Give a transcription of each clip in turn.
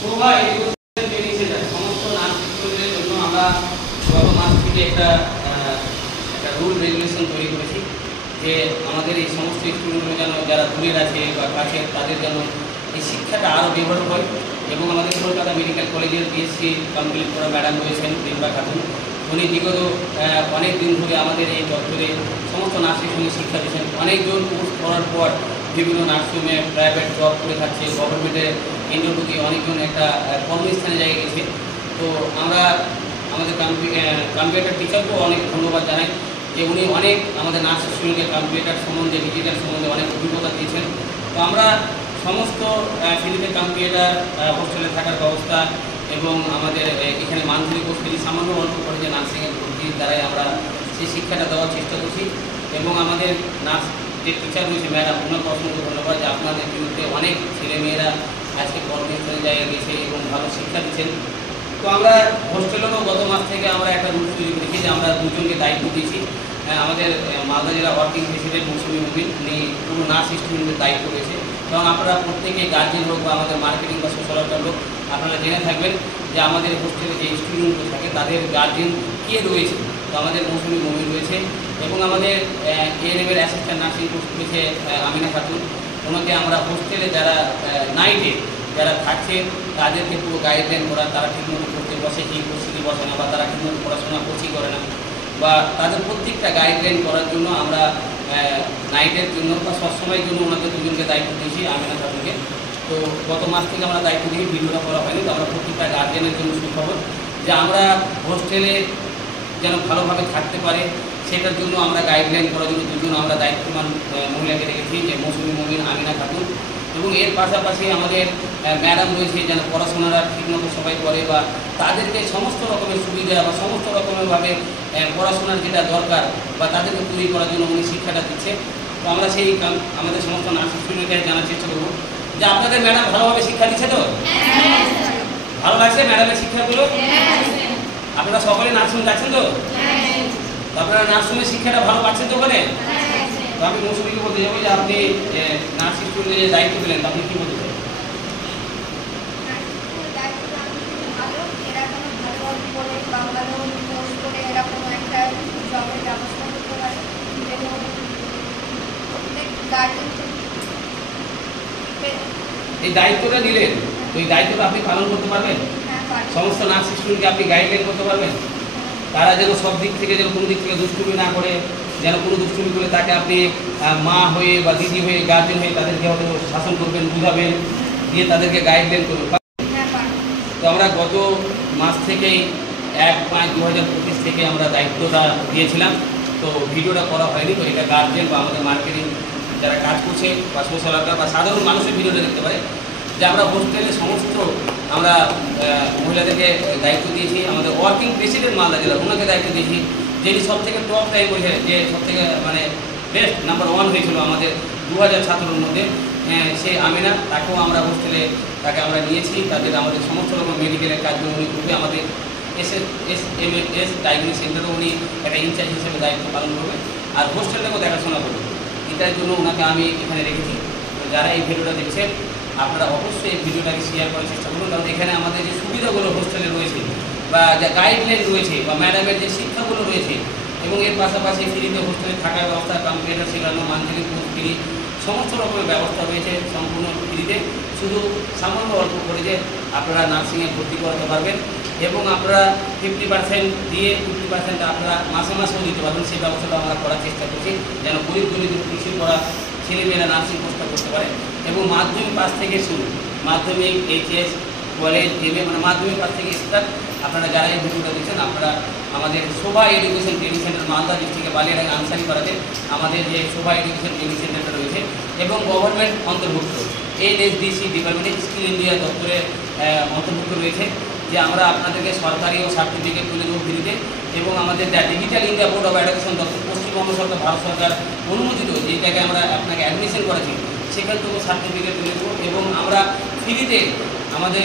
শোভা education training centre সমস্ত nurse স্টুডেন্টদের জন্য আমরা গত মাস থেকে একটা রুল রেগুলেশন তৈরি করেছি যে আমাদের এই সমস্ত স্টুডেন্টগুলো যেন যারা দূরের আছে বা কাছে তাদের যেন এই শিক্ষাটা আরও ডেভেলপ হয়। এবং আমাদের কলকাতা মেডিকেল কলেজের বিএসসি কমপ্লিট করা ম্যাডাম রয়েছেন দিনবা খাতুন, উনি বিগত অনেক দিন ধরে আমাদের এই দপ্তরে সমস্ত নার্সের সঙ্গে শিক্ষা দিচ্ছেন। অনেকজন কোর্স করার পর বিভিন্ন নার্সিংহোমে প্রাইভেট জব করে থাকছে, গভর্নমেন্টের ইন্টারভিউতে অনেকজন একটা কর্মস্থানে জায়গায় গেছে। তো আমরা আমাদের কম্পিউটার টিচারকেও অনেক ধন্যবাদ জানাই যে উনি অনেক আমাদের নার্স স্টুডেন্টকে কম্পিউটার সম্বন্ধে ডিজিটাল সম্বন্ধে অনেক অভিজ্ঞতা দিয়েছেন। তো আমরা সমস্ত ফ্রিতে কম্পিউটার হোস্টেলে থাকার ব্যবস্থা এবং আমাদের এখানে মান্থলি কোর্স ফ্রি সামান্য অল্প করে যে নার্সিংয়ের ভর্তির দ্বারাই আমরা সেই শিক্ষাটা দেওয়ার চেষ্টা করছি। এবং আমাদের নার্স যে টিচার রয়েছে ম্যাডাম, ওনাকে অসংখ্য ধন্যবাদ যে আপনাদের বিরুদ্ধে অনেক ছেলেমেয়েরা আজকে কর্মস্থলে জায়গায় গেছে এবং ভালো শিক্ষা দিচ্ছেন। তো আমরা হোস্টেলেরও গত মাস থেকে আমরা একটা রুল তৈরি করেছি যে আমরা দুজনকে দায়িত্ব দিয়েছি। আমাদের মালদা জেলা ওয়ার্কিং প্রেসিডেন্ট মৌসুমী মুবিন, উনি পুরো নার্স স্টুডেন্টের দায়িত্ব রয়েছে। এবং আপনারা প্রত্যেকে গার্জেন হোক বা আমাদের মার্কেটিং বা সোশ্যাল ওয়ার্কার হোক, আপনারা জেনে থাকবেন যে আমাদের হোস্টেলে যে স্টুডেন্টগুলো থাকে তাদের গার্জেন কে রয়েছে। তো আমাদের মৌসুমী মুবিন রয়েছে এবং আমাদের এএনএমের অ্যাসিস্ট্যান্ট নার্সিং কোর্স করেছে আমিনা খাতুন। ওনাকে আমরা হোস্টেলে যারা নাইটে যারা থাকছে তাদেরকে পুরো গাইডলাইন করা, তারা ঠিকমতো পড়তে বসে কি পরিস্থিতি বসে না, বা তারা ঠিকমতো পড়াশোনা করছি করে না, বা তাদের প্রত্যেকটা গাইডলাইন করার জন্য আমরা নাইটের জন্য বা সবসময়ের জন্য ওনাদের দুজনকে দায়িত্ব দিয়েছি আমিনা খাতুনকে। তো গত মাস থেকে আমরা দায়িত্ব দিয়ে ভিডিওটা করা হয়নি। তো আমরা প্রত্যেকটা গার্জেনের জন্য সুখবর যে আমরা হোস্টেলে যেন ভালোভাবে থাকতে পারে সেটার জন্য আমরা গাইডলাইন করার জন্য দুজন আমরা দায়িত্ববান মহিলাকে রেখেছি, যে মৌসুমী মুবিন, আমিনা খাতুন। এবং এর পাশাপাশি আমাদের ম্যাডাম রয়েছে যেন পড়াশোনাটা ঠিকমতো সবাই করে বা তাদেরকে সমস্ত রকমের সুবিধা বা সমস্ত রকমেরভাবে পড়াশোনার যেটা দরকার বা তাদেরকে তৈরি করার জন্য উনি শিক্ষাটা দিচ্ছে। তো আমরা সেই আমাদের সমস্ত নার্স স্টুডেন্টকে জানার চেষ্টা করবো যে আপনাদের ম্যাডাম ভালোভাবে শিক্ষা দিচ্ছে তো? ভালো লাগছে ম্যাডামের শিক্ষাগুলো? আপনারা সকলে নার্সিং যাচ্ছেন তো? আপনারা নার্সিংয়ের শিক্ষাটা ভালো পাচ্ছেন তো ওখানে? তো আমি মৌসুমীকে বলতে যাবো যে আপনি নার্সিং স্টুডেন্টের যে দায়িত্ব পেলেন আপনি কী বলতে চান? এই দায়িত্বটা নিলেন, তো এই দায়িত্বটা আপনি পালন করতে পারবেন? সমস্ত নার্সিং স্টুডেন্টকে আপনি গাইডলাইন করতে পারবেন? তারা যেন সব দিক থেকে যেন কোনো দিক থেকে দুষ্টুমি না করে, যেন কোনো দুষ্টুমি করে তাকে আপনি মা হয়ে বা দিদি হয়ে গার্জেন হয়ে তাদেরকে হয়তো শাসন করবেন, বুঝাবেন, দিয়ে তাদেরকে গাইডলাইন করবেন। তো আমরা গত মাস থেকেই 1/5/2025 থেকে আমরা দায়িত্বটা দিয়েছিলাম। তো ভিডিওটা করা হয়নি। তো এটা গার্জেন বা আমাদের মার্কেটিং যারা কাজ করছে বা সোশ্যাল ওয়ার্কার বা সাধারণ মানুষের ভিডিওটা দেখতে পারে যে আমরা হোস্টেলে সমস্ত আমরা মহিলাদেরকে দায়িত্ব দিয়েছি। আমাদের ওয়ার্কিং প্রেসিডেন্ট মালদা জেলা, ওনাকে দায়িত্ব দিয়েছি, যিনি সবথেকে টপ টাইম হয়েছে, যে সবথেকে মানে বেস্ট নাম্বার 1 হয়েছিল আমাদের 2000 ছাত্রের মধ্যে, সেই আমিনা, তাকেও আমরা হোস্টেলে তাকে আমরা নিয়েছি। তাদের আমাদের সমস্ত রকম মেডিকেলের কাজগুলো উনি করবে। আমাদের SMFS ডায়াগনোস্টিক সেন্টারও উনি একটা ইনচার্জ হিসেবে দায়িত্ব পালন করবে আর হোস্টেলটাকেও দেখাশোনা করবে। এটার জন্য ওনাকে আমি এখানে রেখেছি। তো যারা এই ভিডিওটা দেখছেন আপনারা অবশ্যই এই ভিডিওটাকে শেয়ার করার চেষ্টা করুন, কারণ এখানে আমাদের যে সুবিধাগুলো হোস্টেলে রয়েছে বা যা গাইডলাইন রয়েছে বা ম্যাডামের যে শিক্ষাগুলো রয়েছে এবং এর পাশাপাশি ফ্রিতে হোস্টেলে থাকার ব্যবস্থা, কম্পিউটার শেখানো, মান্থলি কোর্স ফ্রি, সমস্ত রকমের ব্যবস্থা রয়েছে সম্পূর্ণ ফ্রিতে। শুধু সামান্য অল্প করে যে আপনারা নার্সিংয়ে ভর্তি করাতে পারবেন এবং আপনারা 50% দিয়ে 50% আপনারা মাসে মাসেও দিতে পারবেন। সেই ব্যবস্থাটা আমরা করার চেষ্টা করছি যেন গরিব গরিব কৃষি করা ছেলেমেয়েরা নার্সিং কোর্সটা করতে পারে। এবং মাধ্যমিক পাস থেকে শুরু, মাধ্যমিক, HS, কলেজ, MA, মানে মাধ্যমিক পাস থেকে স্টার্ট। আপনারা যারা এই ভিডিওটা দিচ্ছেন আপনারা আমাদের শোভা এডুকেশন ট্রেনিং সেন্টার মালদা ডিস্ট্রিক্টে বালিয়াডাঙ্গা আনসারি পাড়াতে আমাদের যে শোভা এডুকেশন ট্রেনিং সেন্টারটা রয়েছে এবং গভর্নমেন্ট অন্তর্ভুক্ত NSDC ডিপার্টমেন্ট স্কিল ইন্ডিয়া দপ্তরে অন্তর্ভুক্ত রয়েছে, যে আমরা আপনাদেরকে সরকারিও সার্টিফিকেট তুলে দেবো ফ্রিতে। এবং আমাদের digital India board of education দপ্তর পশ্চিমবঙ্গ সরকার, ভারত সরকার অনুমোদিত যে জায়গায় আমরা আপনাকে অ্যাডমিশন করেছি সেখান থেকেও সার্টিফিকেট তুলে দেবো। এবং আমরা ফ্রিতে আমাদের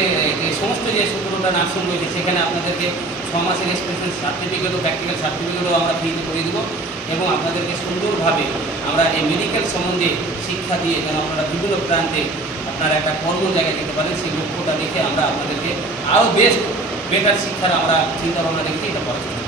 সমস্ত যে 17টা নার্সিং রয়েছে সেখানে আপনাদেরকে 6 মাসের এক্সপিরিয়েন্স সার্টিফিকেট ও প্র্যাকটিক্যাল সার্টিফিকেটও আমরা ফ্রিতে করে দেবো। এবং আপনাদেরকে সুন্দরভাবে আমরা এই মেডিকেল সম্বন্ধে শিক্ষা দিয়ে যেন আপনারা বিভিন্ন প্রান্তে আপনারা একটা কর্ম জায়গায় যেতে পারেন, সেই লক্ষ্যটা দেখে আমরা আপনাদেরকে আরও বেটার শিক্ষার আমরা চিন্তা ভাবনা রেখেছি এটা করার চেষ্টা করছি।